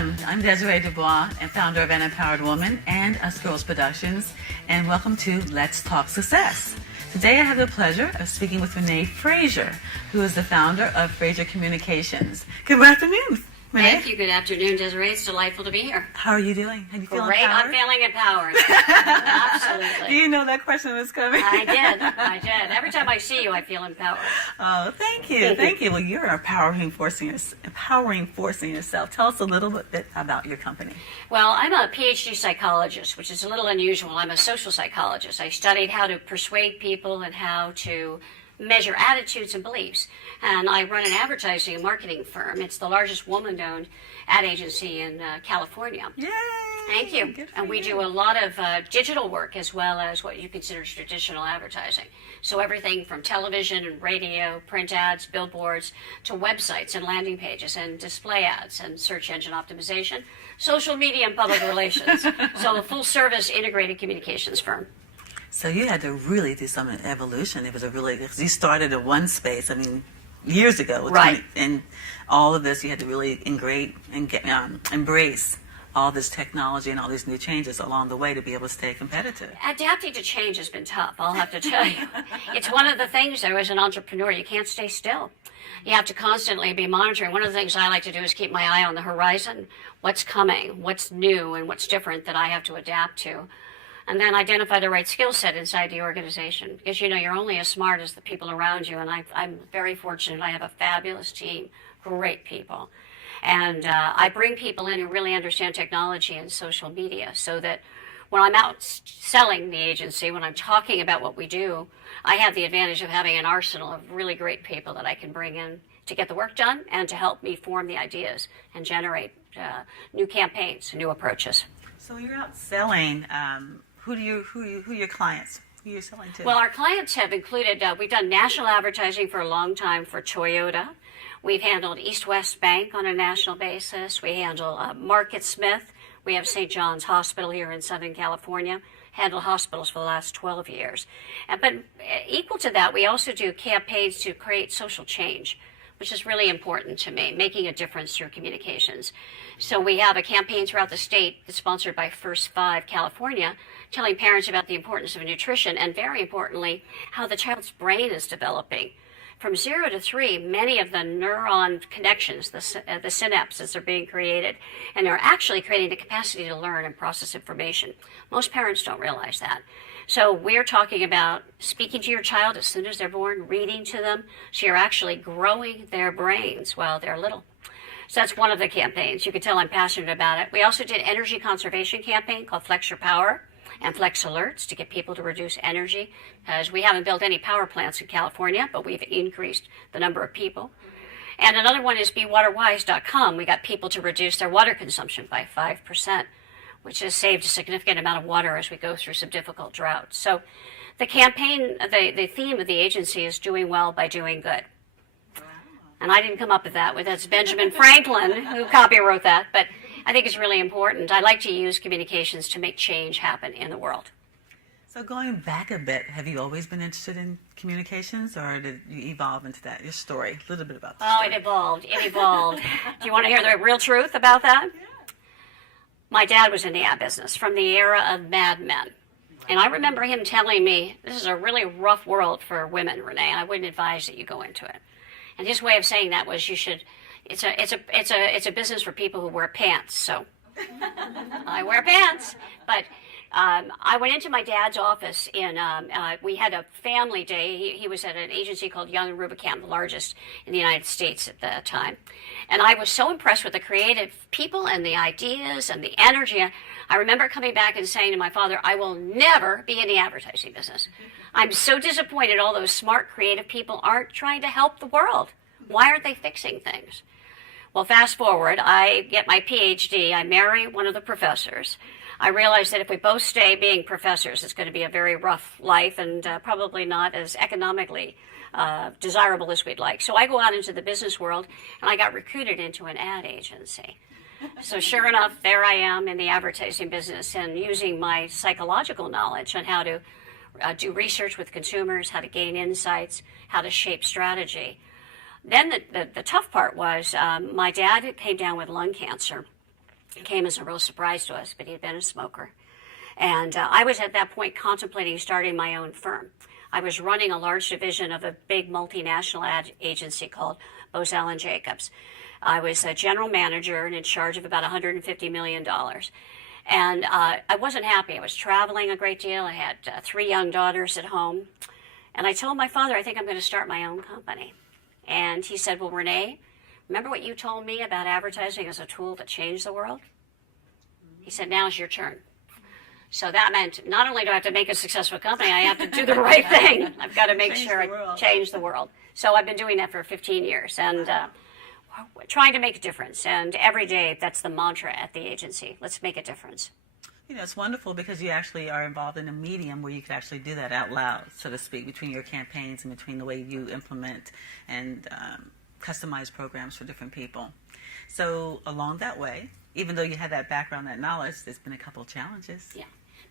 Welcome. I'm Desiree Dubois, and founder of An Empowered Woman and Us Girls Productions, and welcome to Let's Talk Success. Today I have the pleasure of speaking with RENEE FRASER, who is the founder of FRASER Communications. Good afternoon, RENEE. Thank you. Good afternoon, Desiree. It's delightful to be here. How are you doing? Have you feeling Great. empowered? I'm feeling empowered. Absolutely. Do you know that question was coming? I did. Every time I see you, I feel empowered. Oh, thank you. Thank you. Well, you're an empowering force in yourself. Tell us a little bit about your company. Well, I'm a PhD psychologist, which is a little unusual. I'm a social psychologist. I studied how to persuade people and how to measure attitudes and beliefs. And I run an advertising and marketing firm. It's the largest woman-owned ad agency in California. Yay! Thank you. And we do a lot of digital work as well as what you consider traditional advertising. So everything from television and radio, print ads, billboards, to websites and landing pages and display ads and search engine optimization, social media and public relations. So a full-service integrated communications firm. So you had to really do some evolution. It was you started in one space, years ago. Right. And all of this, you had to really embrace all this technology and all these new changes along the way to be able to stay competitive. Adapting to change has been tough, I'll have to tell you. It's one of the things, though, as an entrepreneur, you can't stay still. You have to constantly be monitoring. One of the things I like to do is keep my eye on the horizon. What's coming, what's new, and what's different that I have to adapt to. And then identify the right skill set inside the organization. Because, you're only as smart as the people around you. And I'm very fortunate. I have a fabulous team, great people. And I bring people in who really understand technology and social media so that when I'm out selling the agency, when I'm talking about what we do, I have the advantage of having an arsenal of really great people that I can bring in to get the work done and to help me form the ideas and generate new campaigns, new approaches. So you're out selling. Who are your clients? Who are you selling to? Well, our clients have included, we've done national advertising for a long time for Toyota. We've handled East West Bank on a national basis. We handle Market Smith. We have St. John's Hospital here in Southern California. Handled hospitals for the last 12 years. But equal to that, we also do campaigns to create social change, which is really important to me, making a difference through communications. So we have a campaign throughout the state that's sponsored by First 5 California, telling parents about the importance of nutrition and, very importantly, how the child's brain is developing. From 0 to 3, many of the neuron connections, the synapses are being created, and they're actually creating the capacity to learn and process information. Most parents don't realize that. So we're talking about speaking to your child as soon as they're born, reading to them, so you're actually growing their brains while they're little. So that's one of the campaigns. You can tell I'm passionate about it. We also did an energy conservation campaign called Flex Your Power and Flex Alerts to get people to reduce energy, as we haven't built any power plants in California, but we've increased the number of people. And another one is BeWaterWise.com. We got people to reduce their water consumption by 5%, which has saved a significant amount of water as we go through some difficult droughts. So the campaign, the theme of the agency is doing well by doing good. And I didn't come up with that. That's Benjamin Franklin who copywrote that, but I think it's really important. I like to use communications to make change happen in the world. So going back a bit, have you always been interested in communications, or did you evolve into that? Your story, a little bit about that. Oh, it evolved. Do you want to hear the real truth about that? Yeah. My dad was in the ad business from the era of Mad Men. And I remember him telling me, this is a really rough world for women, RENEE, and I wouldn't advise that you go into it. And his way of saying that was, it's a business for people who wear pants. So I wear pants. But I went into my dad's office we had a family day. He was at an agency called Young and Rubicam, the largest in the United States at that time. And I was so impressed with the creative people and the ideas and the energy. I remember coming back and saying to my father, I will never be in the advertising business. I'm so disappointed all those smart, creative people aren't trying to help the world. Why aren't they fixing things? Well, fast forward, I get my PhD. I marry one of the professors. I realize that if we both stay being professors, it's going to be a very rough life and probably not as economically desirable as we'd like. So I go out into the business world, and I got recruited into an ad agency. So sure enough, there I am in the advertising business and using my psychological knowledge on how to do research with consumers, how to gain insights, how to shape strategy. Then the tough part was my dad came down with lung cancer It came as a real surprise to us, but he had been a smoker. And I was at that point contemplating starting my own firm. I was running a large division of a big multinational ad agency called Bozell & Jacobs. I was a general manager and in charge of about $150 million. And I wasn't happy. I was traveling a great deal. I had 3 young daughters at home. And I told my father, I think I'm going to start my own company. And he said, well, Renee, remember what you told me about advertising as a tool to change the world? He said, now's your turn. So that meant not only do I have to make a successful company, I have to do the right thing. I've got to make sure I change the world. So I've been doing that for 15 years and trying to make a difference. And every day, that's the mantra at the agency. Let's make a difference. You know, it's wonderful because you actually are involved in a medium where you could actually do that out loud, so to speak, between your campaigns and between the way you implement and customize programs for different people. So along that way, even though you had that background, that knowledge, there's been a couple of challenges. Yeah.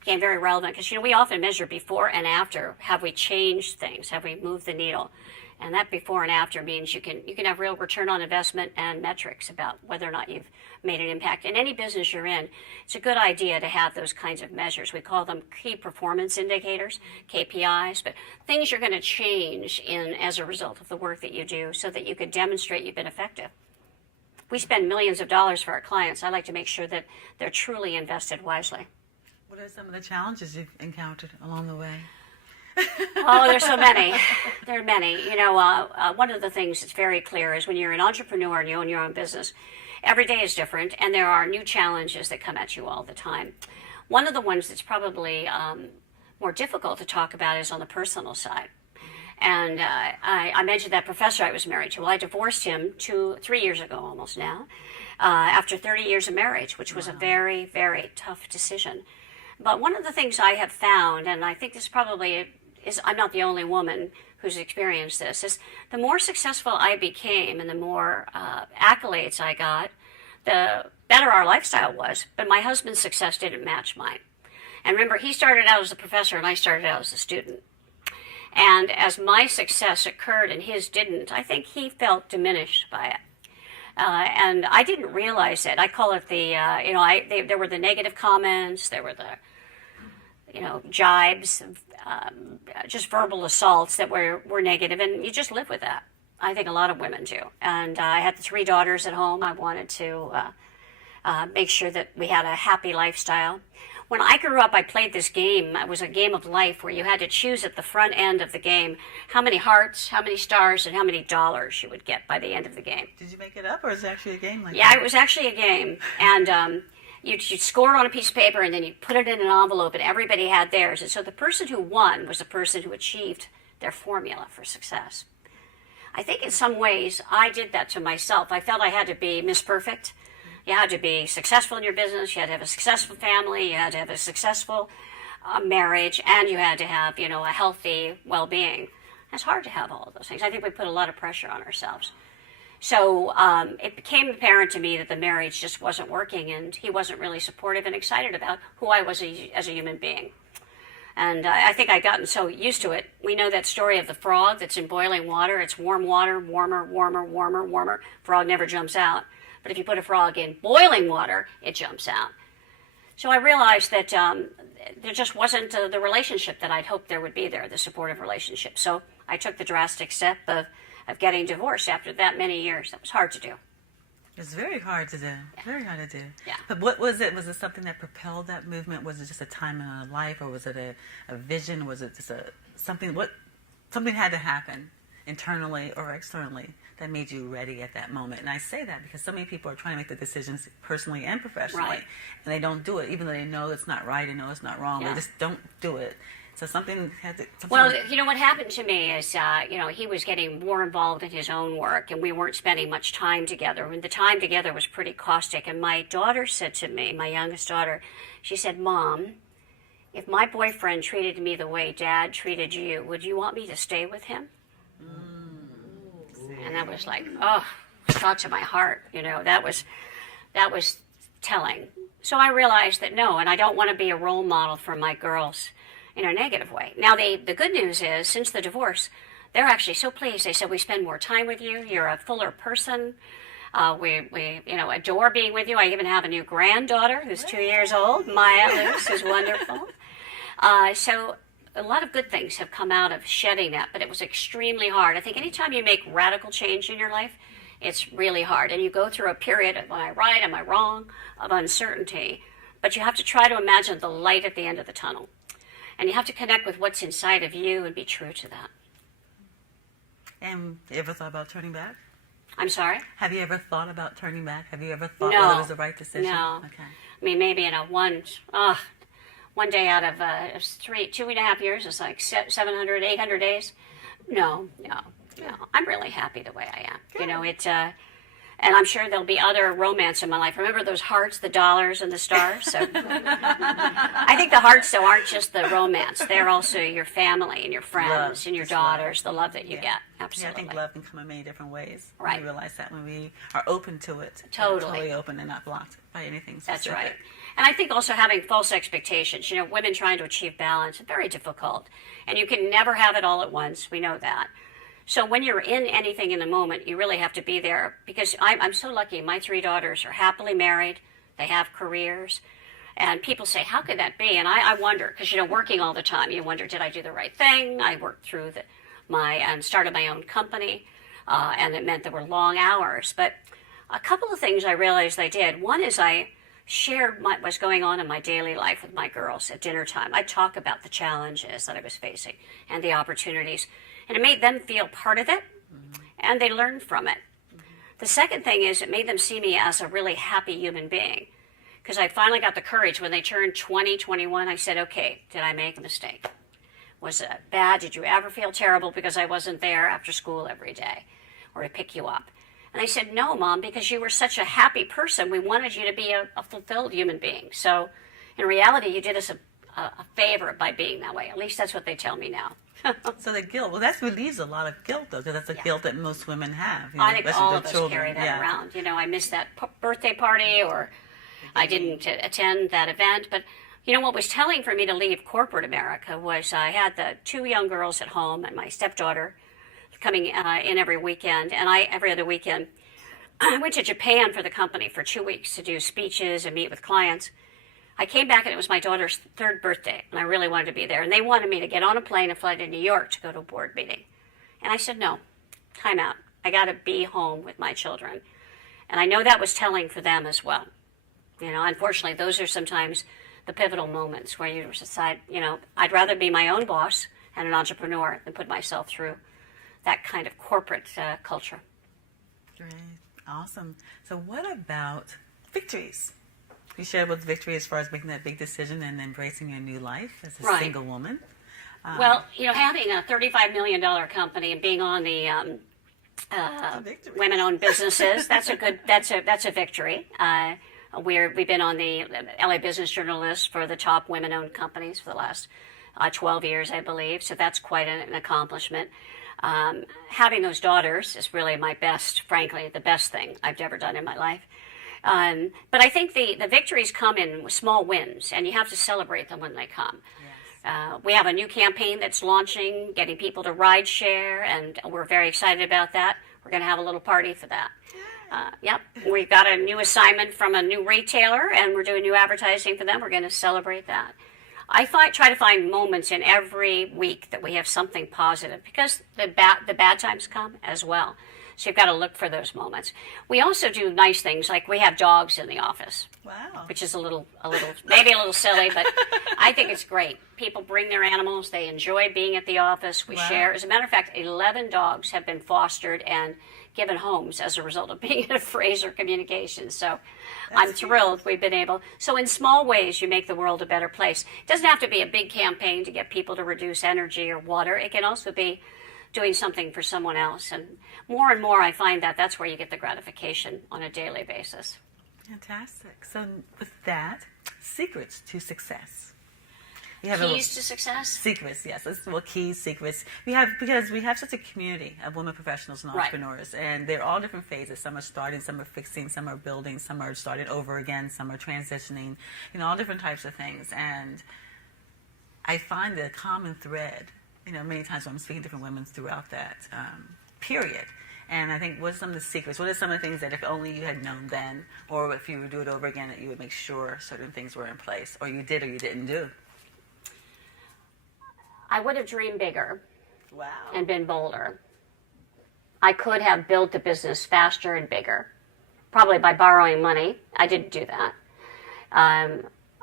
Became very relevant because, we often measure before and after. Have we changed things? Have we moved the needle? And that before and after means you can have real return on investment and metrics about whether or not you've made an impact. In any business you're in, it's a good idea to have those kinds of measures. We call them key performance indicators, KPIs, but things you're going to change in as a result of the work that you do so that you can demonstrate you've been effective. We spend millions of dollars for our clients. I like to make sure that they're truly invested wisely. What are some of the challenges you've encountered along the way? Oh, there's so many. There are many. One of the things that's very clear is when you're an entrepreneur and you own your own business, every day is different, and there are new challenges that come at you all the time. One of the ones that's probably more difficult to talk about is on the personal side. And I mentioned that professor I was married to. Well, I divorced him 3 years ago almost now, after 30 years of marriage, which was a very, very tough decision. But one of the things I have found, and I think this probably is, I'm not the only woman who's experienced this, is the more successful I became and the more accolades I got, the better our lifestyle was. But my husband's success didn't match mine. And remember, he started out as a professor and I started out as a student. And as my success occurred and his didn't, I think he felt diminished by it. And I didn't realize it. I call it there were the negative comments, there were the, jibes, just verbal assaults that were negative, and you just live with that. I think a lot of women do. And I had the 3 daughters at home. I wanted to make sure that we had a happy lifestyle. When I grew up, I played this game. It was a game of life where you had to choose at the front end of the game how many hearts, how many stars, and how many dollars you would get by the end of the game. Did you make it up, or is it actually a game like that? Yeah, it was actually a game. And you'd score it on a piece of paper, and then you'd put it in an envelope, and everybody had theirs. And so the person who won was the person who achieved their formula for success. I think in some ways I did that to myself. I felt I had to be Miss Perfect. You had to be successful in your business, you had to have a successful family, you had to have a successful marriage, and you had to have, a healthy well-being. It's hard to have all of those things. I think we put a lot of pressure on ourselves. So it became apparent to me that the marriage just wasn't working, and he wasn't really supportive and excited about who I was as a human being. And I think I'd gotten so used to it. We know that story of the frog that's in boiling water. It's warm water, warmer, warmer, warmer, warmer. Frog never jumps out. But if you put a frog in boiling water, it jumps out. So I realized that there just wasn't the relationship that I'd hoped there would be there, the supportive relationship. So I took the drastic step of getting divorced after that many years. That was hard to do. It's very hard to do. Yeah. Very hard to do. Yeah. But what was it? Was it something that propelled that movement? Was it just a time in our life, or was it a vision? Was it just something had to happen internally or externally that made you ready at that moment? And I say that because so many people are trying to make the decisions personally and professionally, right, and they don't do it, even though they know it's not right and know it's not wrong. Yeah. They just don't do it. So something had to... Well, what happened to me is, he was getting more involved in his own work, and we weren't spending much time together. And the time together was pretty caustic. And my daughter said to me, my youngest daughter, she said, Mom, if my boyfriend treated me the way Dad treated you, would you want me to stay with him? And that was like, shot to my heart. That was telling. So I realized that no, and I don't want to be a role model for my girls in a negative way. Now, the good news is, since the divorce, they're actually so pleased. They said, we spend more time with you. You're a fuller person. We adore being with you. I even have a new granddaughter who's 2 years old, Maya Luce, who's wonderful. So a lot of good things have come out of shedding that, but it was extremely hard. I think anytime you make radical change in your life, it's really hard. And you go through a period of, am I right, am I wrong, of uncertainty. But you have to try to imagine the light at the end of the tunnel. And you have to connect with what's inside of you and be true to that. And you ever thought about turning back? I'm sorry? Have you ever thought about turning back? Have you ever thought No. that it was the right decision? No. Okay. I mean, maybe in one day out of 2.5 years, it's like 700, 800 days. No. I'm really happy the way I am. Good. You know, and I'm sure there'll be other romance in my life. Remember those hearts, the dollars, and the stars? So I think the hearts, though, aren't just the romance. They're also your family and your friends Love, and your just daughters, love. the love that you Yeah. get. Absolutely. Yeah, I think love can come in many different ways. Right. We realize that when we are open to it. Totally. Totally open and not blocked by anything specific. That's right. And I think also having false expectations. You know, women trying to achieve balance is very difficult. And you can never have it all at once. We know that. So when you're in anything in the moment, you really have to be there. Because I'm so lucky. My 3 daughters are happily married. They have careers. And people say, how could that be? And I wonder, because, you know, working all the time, you wonder, did I do the right thing? I worked through and started my own company. And it meant there were long hours. But a couple of things I realized I did. One is I shared what's going on in my daily life with my girls at dinner time. I talk about the challenges that I was facing and the opportunities. And it made them feel part of it, and they learned from it. The second thing is it made them see me as a really happy human being. Because I finally got the courage when they turned 20, 21, I said, okay, did I make a mistake? Was it bad? Did you ever feel terrible because I wasn't there after school every day or to pick you up? And they said, no, Mom, because you were such a happy person. We wanted you to be a fulfilled human being. So in reality, you did us a favor by being that way. At least that's what they tell me now. So the guilt, well, that relieves a lot of guilt, though, because that's a guilt that most women have. You know, I think especially all the of us children. carry that Yeah. around. You know, I missed that birthday party, or I didn't attend that event. But, you know, what was telling for me to leave corporate America was I had the 2 young girls at home and my stepdaughter coming in every weekend. And every other weekend, I went to Japan for the company for 2 weeks to do speeches and meet with clients. I came back and it was my daughter's 3rd birthday, and I really wanted to be there. And they wanted me to get on a plane and fly to New York to go to a board meeting. And I said, no, time out. I got to be home with my children. And I know that was telling for them as well. You know, unfortunately, those are sometimes the pivotal moments where you decide, you know, I'd rather be my own boss and an entrepreneur than put myself through that kind of corporate culture. Great. Awesome. So what about victories? You shared what's victory as far as making that big decision and embracing your new life as a single woman. Well, you know, having a $35 million company and being on the women-owned businesses, that's a victory. We've been on the LA Business Journal list for the top women-owned companies for the last 12 years, I believe. So that's quite an accomplishment. Having those daughters is really my best, frankly, the best thing I've ever done in my life. But I think the victories come in small wins, and you have to celebrate them when they come. Yes. We have a new campaign that's launching, getting people to ride share, and we're very excited about that. We're going to have a little party for that. Yep, we've got a new assignment from a new retailer, and we're doing new advertising for them. We're going to celebrate that. I try to find moments in every week that we have something positive, because the bad times come as well. So you've got to look for those moments. We also do nice things, like we have dogs in the office. Wow. Which is maybe a little silly, but I think it's great. People bring their animals. They enjoy being at the office. We share. As a matter of fact, 11 dogs have been fostered and given homes as a result of being at FRASER Communications. So I'm thrilled we've been able. So in small ways, you make the world a better place. It doesn't have to be a big campaign to get people to reduce energy or water. It can also be doing something for someone else. And more I find that that's where you get the gratification on a daily basis. Fantastic. So with that, secrets to success. Keys to success? Secrets, yes. Keys, secrets. Because we have such a community of women professionals and entrepreneurs, and they're all different phases. Some are starting, some are fixing, some are building, some are starting over again, some are transitioning, all different types of things. And I find the common thread, many times when I'm speaking to different women throughout that period, And I think, what are some of the secrets? What are some of the things that if only you had known then, or if you would do it over again, that you would make sure certain things were in place, or you did or you didn't do? I would have dreamed bigger. Wow. And been bolder. I could have built the business faster and bigger, probably by borrowing money. I didn't do that.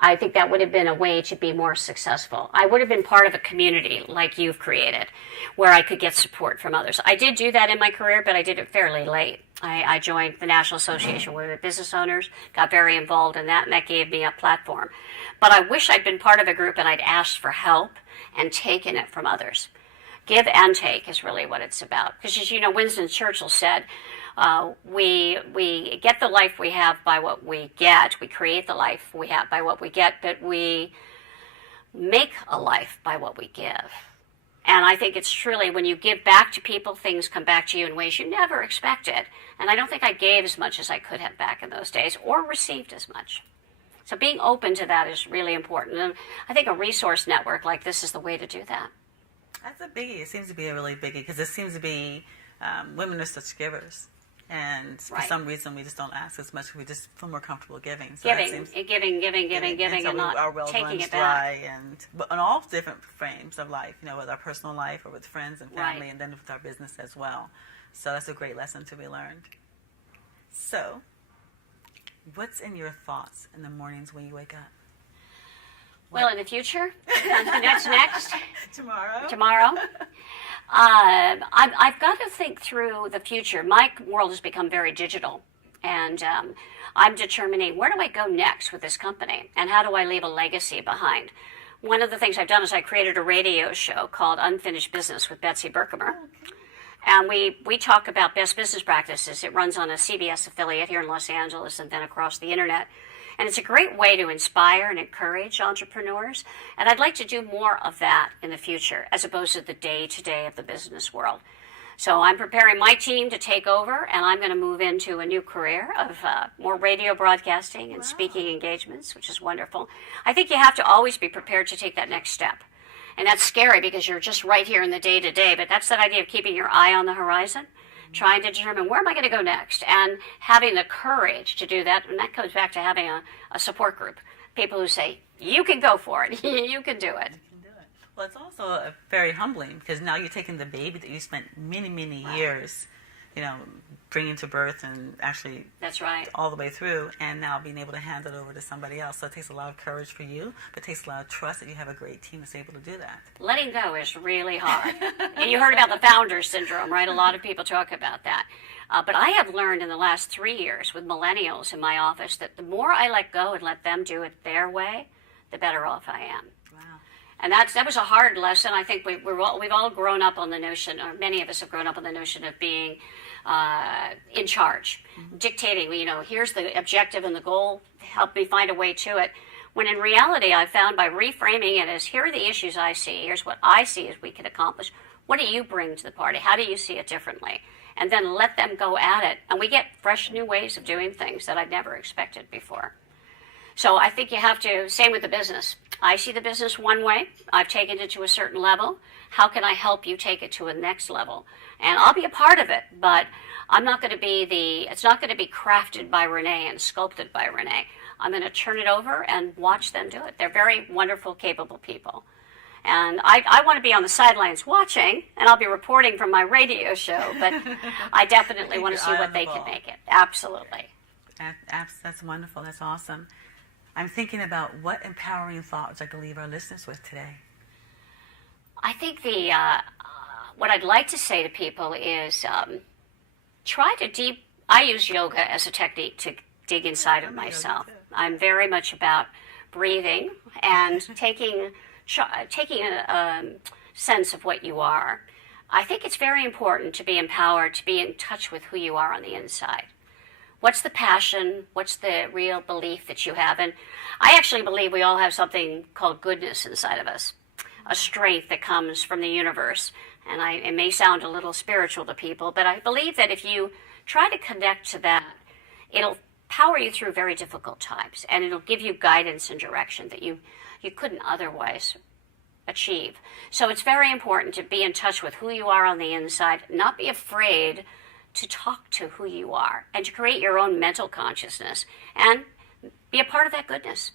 I think that would have been a way to be more successful. I would have been part of a community like you've created, where I could get support from others. I did do that in my career, but I did it fairly late. I joined the National Association of Women Business Owners, got very involved in that, and that gave me a platform. But I wish I'd been part of a group and I'd asked for help and taken it from others. Give and take is really what it's about. Because as you know, Winston Churchill said, we get the life we have by what we get. We create the life we have by what we get, but we make a life by what we give. And I think it's truly when you give back to people, things come back to you in ways you never expected. And I don't think I gave as much as I could have back in those days or received as much. So being open to that is really important. And I think a resource network like this is the way to do that. That's a biggie. It seems to be a really biggie because it seems to be women are such givers. And for some reason, we just don't ask as much. We just feel more comfortable giving. So giving, and not taking it back. But on all different frames of life, with our personal life or with friends and family, and then with our business as well. So that's a great lesson to be learned. So, what's in your thoughts in the mornings when you wake up? Well, in the future, that's next. Tomorrow. I've got to think through the future. My world has become very digital, and I'm determining where do I go next with this company, and how do I leave a legacy behind. One of the things I've done is I created a radio show called Unfinished Business with Betsy Berkemer. And we talk about best business practices. It runs on a CBS affiliate here in Los Angeles and then across the internet. And it's a great way to inspire and encourage entrepreneurs. And I'd like to do more of that in the future, as opposed to the day-to-day of the business world. So I'm preparing my team to take over, and I'm going to move into a new career of more radio broadcasting and speaking engagements, which is wonderful. I think you have to always be prepared to take that next step. And that's scary because you're just right here in the day-to-day, but that's that idea of keeping your eye on the horizon, trying to determine where am I going to go next, and having the courage to do that. And that goes back to having a support group, people who say, you can go for it, you can do it. Well, it's also very humbling because now you're taking the baby that you spent many, many years, bringing to birth and actually that's right all the way through, and now being able to hand it over to somebody else. So it takes a lot of courage for you, but it takes a lot of trust that you have a great team that's able to do that. Letting go is really hard. And you heard about the founder syndrome, right? A lot of people talk about that. But I have learned in the last 3 years with millennials in my office that the more I let go and let them do it their way, the better off I am. And that was a hard lesson. I think we've all grown up on the notion, or many of us have grown up on the notion of being in charge, dictating, here's the objective and the goal, help me find a way to it. When in reality, I found by reframing it as, here are the issues I see, here's what I see as we can accomplish. What do you bring to the party? How do you see it differently? And then let them go at it. And we get fresh new ways of doing things that I'd never expected before. So I think you have to, same with the business. I see the business one way. I've taken it to a certain level. How can I help you take it to a next level? And I'll be a part of it, but I'm not going to be it's not going to be crafted by RENEE and sculpted by RENEE. I'm going to turn it over and watch them do it. They're very wonderful, capable people. And I want to be on the sidelines watching, and I'll be reporting from my radio show, but I definitely want to see what they can make it. Absolutely. That's wonderful. That's awesome. I'm thinking about what empowering thought would you like to leave our listeners with today? I think what I'd like to say to people is I use yoga as a technique to dig inside of myself. I'm very much about breathing and taking a sense of what you are. I think it's very important to be empowered, to be in touch with who you are on the inside. What's the passion? What's the real belief that you have? And I actually believe we all have something called goodness inside of us, a strength that comes from the universe. And it may sound a little spiritual to people, but I believe that if you try to connect to that, it'll power you through very difficult times, and it'll give you guidance and direction that you couldn't otherwise achieve. So it's very important to be in touch with who you are on the inside, not be afraid to talk to who you are and to create your own mental consciousness and be a part of that goodness.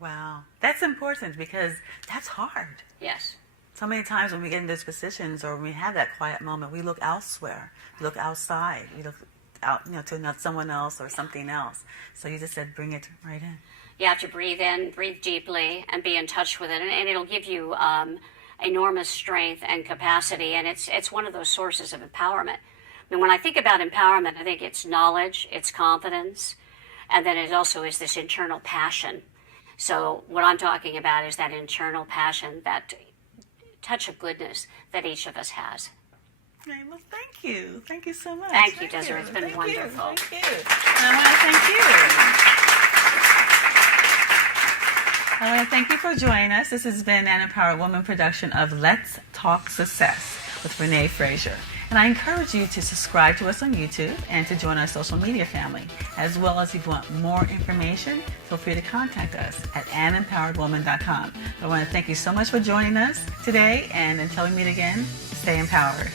Wow. That's important because that's hard. Yes. So many times when we get in those positions or when we have that quiet moment, we look elsewhere. We look outside. We look out, to someone else or something else. So you just said bring it right in. You have to breathe in, breathe deeply, and be in touch with it. And it'll give you enormous strength and capacity. And it's one of those sources of empowerment. I mean, when I think about empowerment, I think it's knowledge, it's confidence, and then it also is this internal passion. So what I'm talking about is that internal passion, that touch of goodness that each of us has. Okay, well, thank you. Thank you so much. Thank you, Desiree. It's been wonderful. Thank you. And I want to thank you. I want to thank you for joining us. This has been an Empowered Woman production of Let's Talk Success with Renee Fraser. And I encourage you to subscribe to us on YouTube and to join our social media family. As well as if you want more information, feel free to contact us at anempoweredwoman.com. I want to thank you so much for joining us today, and until we meet again, stay empowered.